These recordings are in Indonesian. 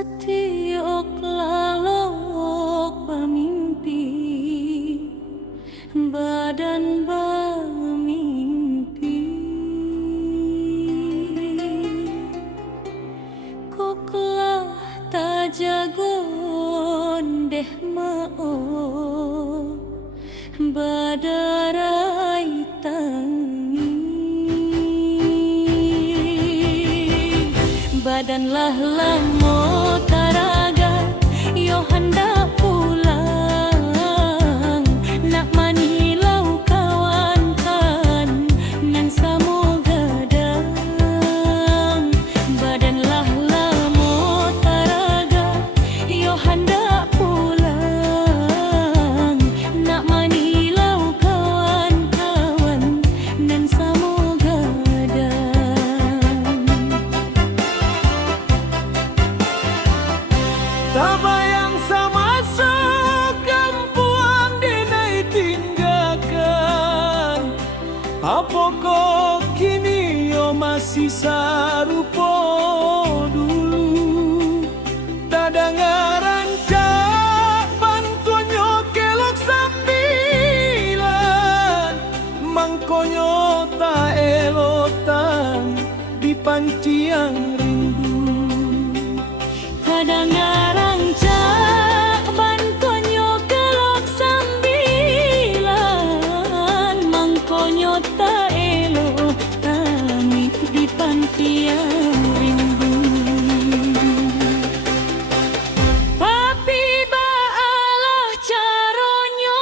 Setiok lalok pamimpi, badan bermimpi. Koklah tak jagon deh mao, badarai tangi. Badanlah lamo taraga, yo hendak pulang. Nak manilau kawan kan, nan samo gadang. Badanlah lamo taraga, yo hendak pulang. Nak manilau kawan-kawan, nan samo gadang. Tak bayang sama sekampung dinai tinggalkan. Apakah kini yo masih sarupo dulu? Tak dengaran cak bantuanyo kelok sambilan. Mangkonyo tak elotan di panciang rindu. Kadang ngarang cak bantuanyo kelok sambilan. Mangkonyo tak elok kami di pantian rindu. Tapi baalah caronyo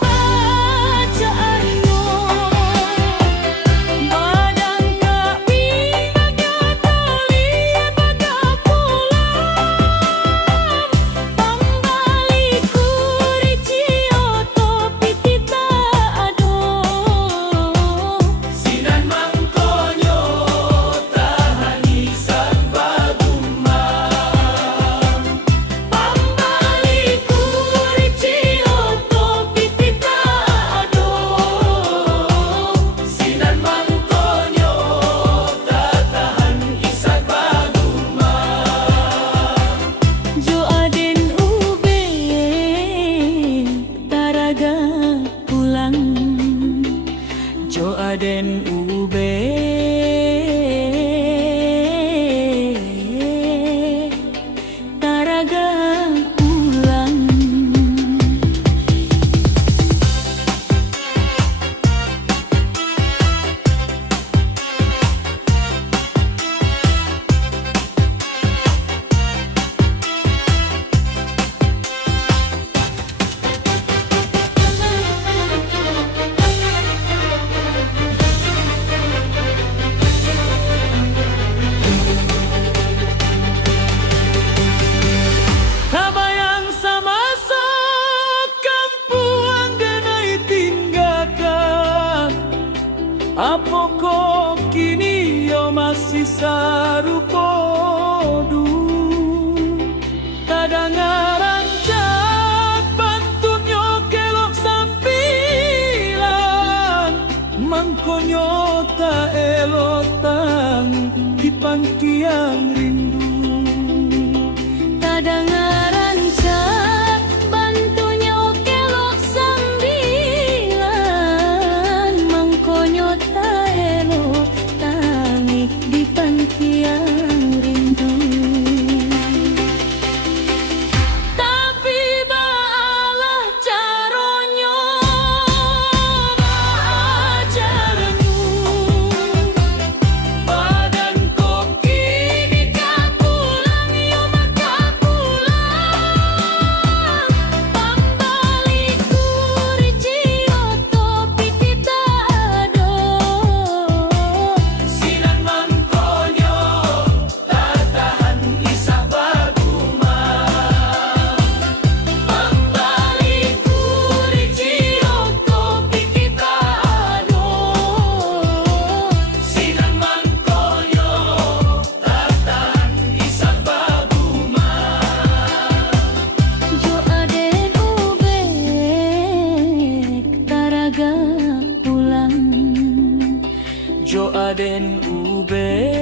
bacaanyo. Badan kak bingaknya tali baga pulang. Pambaliku ricio topi kita ado. Sinan mangkonyo tahan isan bagumang. Pambaliku ricio topi kita ado. Sinan mangkonyo tahan isan bagumang. Jo aden ube taraga pulang. Jo aden ube taraga pulang. Tak bayang sama sekampung denai tinggalkan. Apakah kini yo masih sarupo dulu? Kadang ngarang cak bantunyo kelok sampilan. Mangkonyo tak elotan di pangkiang rindu. Kadang ngarang cak bantunya kelok sambilan. Mangkonyo tak elok tangi di pangkiang rindu. Tapi baalah caronyo bacaanyo. Badan koki Kak pulang yo maka pulang. Pambaliku ricio topi kita ado. sinan mangkonyo tahan isak bagumang. Pambaliku ricio topi kita ado. Sinan mangkonyo tahan isak bagumang. Jo aden ube taraga pulang. Jo aden ube